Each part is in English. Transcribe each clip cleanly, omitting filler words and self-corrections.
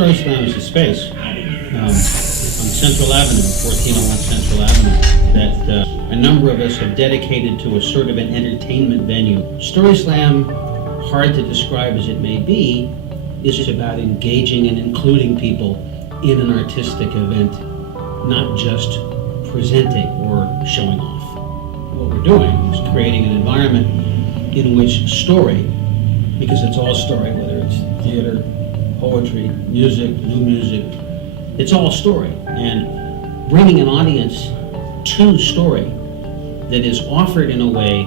Story Slam is a space on Central Avenue, 1401 Central Avenue, that a number of us have dedicated to a sort of an entertainment venue. Story Slam, hard to describe as it may be, is about engaging and including people in an artistic event, not just presenting or showing off. What we're doing is creating an environment in which story, because it's all story, whether it's theater, poetry, music, new music, it's all story. And bringing an audience to story that is offered in a way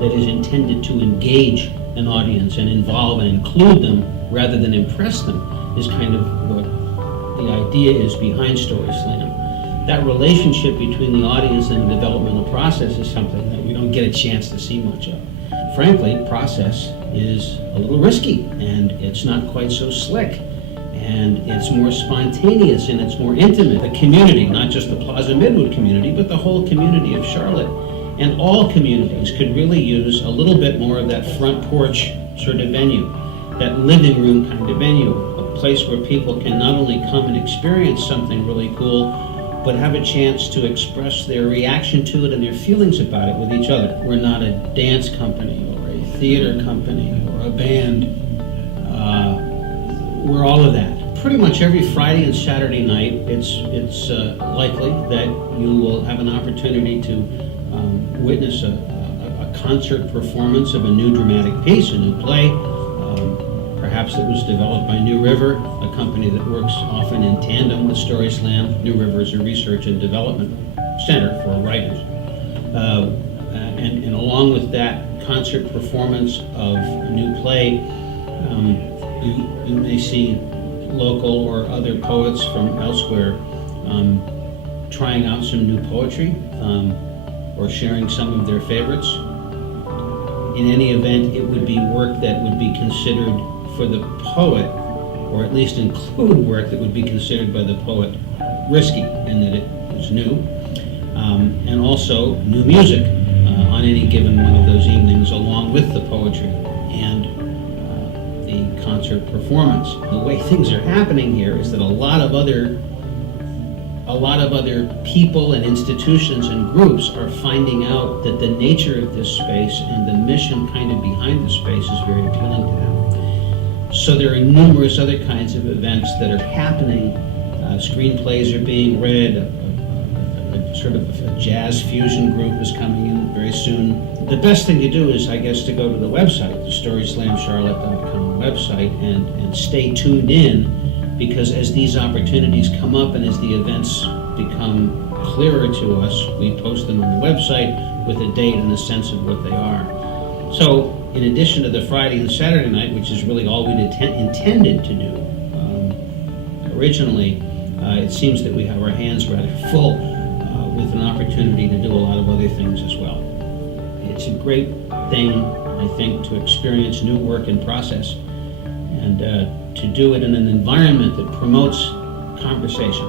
that is intended to engage an audience and involve and include them rather than impress them is kind of what the idea is behind Story Slam. That relationship between the audience and the developmental process is something that we don't get a chance to see much of. Frankly, process is a little risky, and it's not quite so slick, and it's more spontaneous and it's more intimate. The community, not just the Plaza Midwood community, but the whole community of Charlotte, and all communities could really use a little bit more of that front porch sort of venue, that living room kind of venue, a place where people can not only come and experience something really cool, but have a chance to express their reaction to it and their feelings about it with each other. We're not a dance company or a theater company or a band. We're all of that. Pretty much every Friday and Saturday night, it's likely that you will have an opportunity to witness a concert performance of a new dramatic piece, a new play. Perhaps it was developed by New River, a company that works often in tandem with Story Slam. New River is a research and development center for writers. And along with that concert performance of a new play, you may see local or other poets from elsewhere trying out some new poetry or sharing some of their favorites. In any event, it would be work that would be considered for the poet, or at least include work that would be considered by the poet risky in that it is new, and also new music on any given one of those evenings, along with the poetry and the concert performance. The way things are happening here is that a lot of other people and institutions and groups are finding out that the nature of this space and the mission kind of behind the space is very appealing to them. So there are numerous other kinds of events that are happening. Screenplays are being read. A sort of a jazz fusion group is coming in very soon. The best thing to do is, I guess, to go to the website, the storyslamcharlotte.com website, and stay tuned in, because as these opportunities come up and as the events become clearer to us, we post them on the website with a date and a sense of what they are. So, in addition to the Friday and Saturday night, which is really all we intended to do, originally, it seems that we have our hands rather full with an opportunity to do a lot of other things as well. It's a great thing, I think, to experience new work in process and to do it in an environment that promotes conversation.